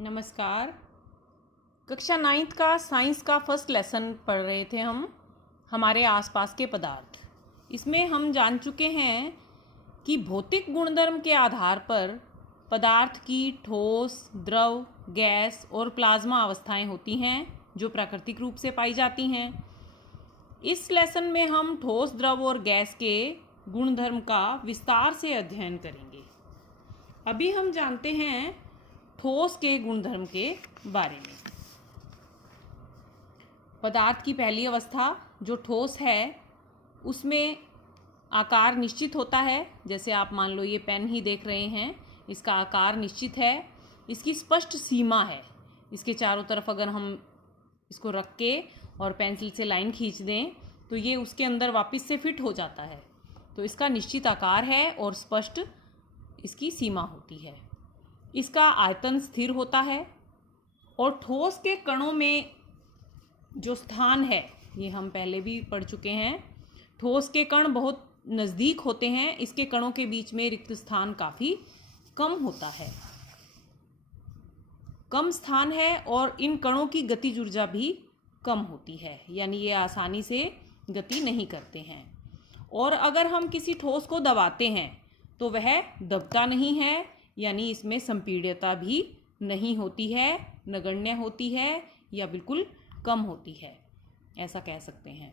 नमस्कार। कक्षा 9th का साइंस का फर्स्ट लेसन पढ़ रहे थे हम, हमारे आसपास के पदार्थ। इसमें हम जान चुके हैं कि भौतिक गुणधर्म के आधार पर पदार्थ की ठोस, द्रव, गैस और प्लाज्मा अवस्थाएं होती हैं जो प्राकृतिक रूप से पाई जाती हैं। इस लेसन में हम ठोस, द्रव और गैस के गुणधर्म का विस्तार से अध्ययन करेंगे। अभी हम जानते हैं ठोस के गुणधर्म के बारे में। पदार्थ की पहली अवस्था जो ठोस है उसमें आकार निश्चित होता है। जैसे आप मान लो ये पेन ही देख रहे हैं, इसका आकार निश्चित है, इसकी स्पष्ट सीमा है। इसके चारों तरफ अगर हम इसको रख के और पेंसिल से लाइन खींच दें तो ये उसके अंदर वापस से फिट हो जाता है। तो इसका निश्चित आकार है और स्पष्ट इसकी सीमा होती है। इसका आयतन स्थिर होता है और ठोस के कणों में जो स्थान है ये हम पहले भी पढ़ चुके हैं। ठोस के कण बहुत नज़दीक होते हैं, इसके कणों के बीच में रिक्त स्थान काफ़ी कम होता है। कम स्थान है और इन कणों की गतिज ऊर्जा भी कम होती है, यानी ये आसानी से गति नहीं करते हैं। और अगर हम किसी ठोस को दबाते हैं तो वह दबता नहीं है, यानी इसमें संपीड्यता भी नहीं होती है, नगण्य होती है या बिल्कुल कम होती है, ऐसा कह सकते हैं।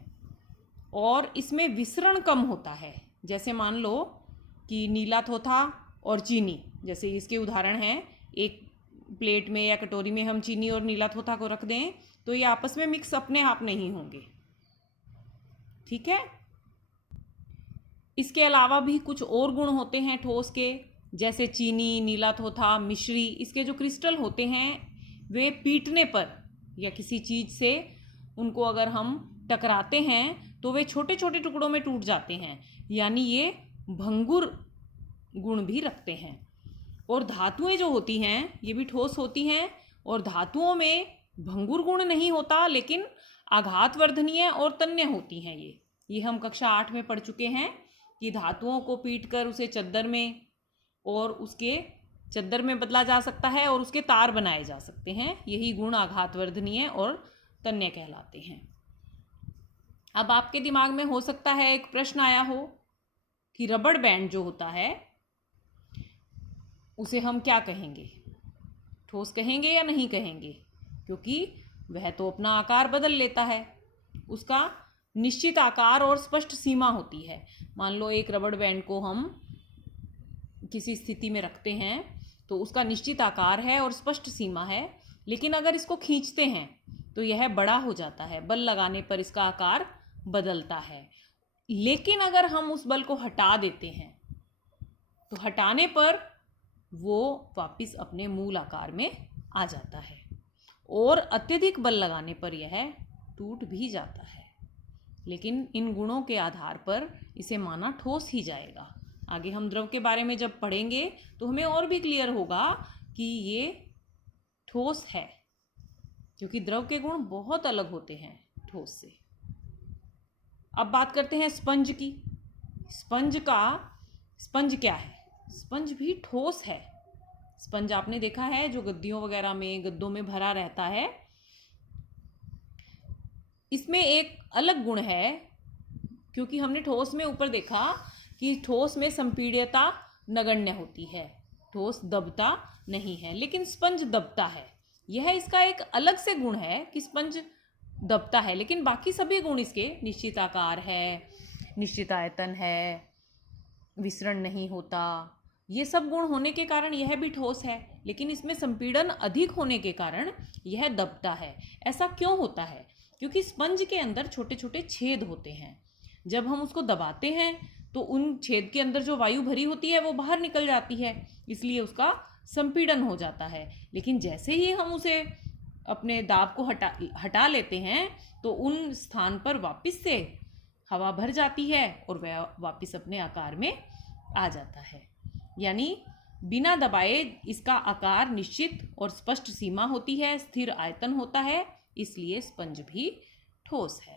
और इसमें विसरण कम होता है। जैसे मान लो कि नीला थोथा और चीनी, जैसे इसके उदाहरण हैं। एक प्लेट में या कटोरी में हम चीनी और नीला थोथा को रख दें तो ये आपस में मिक्स अपने आप नहीं होंगे, ठीक है। इसके अलावा भी कुछ और गुण होते हैं ठोस के, जैसे चीनी, नीला थोथा, मिश्री। इसके जो क्रिस्टल होते हैं वे पीटने पर या किसी चीज़ से उनको अगर हम टकराते हैं तो वे छोटे छोटे टुकड़ों में टूट जाते हैं, यानी ये भंगुर गुण भी रखते हैं। और धातुएं जो होती हैं ये भी ठोस होती हैं और धातुओं में भंगुर गुण नहीं होता, लेकिन आघातवर्धनीय और तन्य होती हैं। ये हम कक्षा 8 में पढ़ चुके हैं कि धातुओं को पीटकर उसे चद्दर में और उसके चद्दर में बदला जा सकता है और उसके तार बनाए जा सकते हैं। यही गुण आघातवर्धनीय और तन्य कहलाते हैं। अब आपके दिमाग में हो सकता है एक प्रश्न आया हो कि रबड़ बैंड जो होता है उसे हम क्या कहेंगे, ठोस कहेंगे या नहीं कहेंगे, क्योंकि वह तो अपना आकार बदल लेता है। उसका निश्चित आकार और स्पष्ट सीमा होती है। मान लो एक रबड़ बैंड को हम किसी स्थिति में रखते हैं तो उसका निश्चित आकार है और स्पष्ट सीमा है, लेकिन अगर इसको खींचते हैं तो यह बड़ा हो जाता है। बल लगाने पर इसका आकार बदलता है। लेकिन अगर हम उस बल को हटा देते हैं तो हटाने पर वो वापस अपने मूल आकार में आ जाता है और अत्यधिक बल लगाने पर यह टूट भी जाता है। लेकिन इन गुणों के आधार पर इसे माना ठोस ही जाएगा। आगे हम द्रव के बारे में जब पढ़ेंगे तो हमें और भी क्लियर होगा कि ये ठोस है, क्योंकि द्रव के गुण बहुत अलग होते हैं ठोस से। अब बात करते हैं स्पंज की। स्पंज क्या है? स्पंज भी ठोस है। स्पंज आपने देखा है जो गद्दियों वगैरह में, गद्दों में भरा रहता है। इसमें एक अलग गुण है, क्योंकि हमने ठोस में ऊपर देखा कि ठोस में संपीड्यता नगण्य होती है, ठोस दबता नहीं है, लेकिन स्पंज दबता है। यह इसका एक अलग से गुण है कि स्पंज दबता है, लेकिन बाकी सभी गुण इसके निश्चित आकार है, निश्चित आयतन है, विसरण नहीं होता, ये सब गुण होने के कारण यह भी ठोस है। लेकिन इसमें संपीड़न अधिक होने के कारण यह दबता है। ऐसा क्यों होता है? क्योंकि स्पंज के अंदर छोटे छोटे छेद होते हैं। जब हम उसको दबाते हैं तो उन छेद के अंदर जो वायु भरी होती है वो बाहर निकल जाती है, इसलिए उसका संपीड़न हो जाता है। लेकिन जैसे ही हम उसे अपने दाब को हटा लेते हैं तो उन स्थान पर वापस से हवा भर जाती है और वह वापस अपने आकार में आ जाता है। यानी बिना दबाए इसका आकार निश्चित और स्पष्ट सीमा होती है, स्थिर आयतन होता है, इसलिए स्पंज भी ठोस है।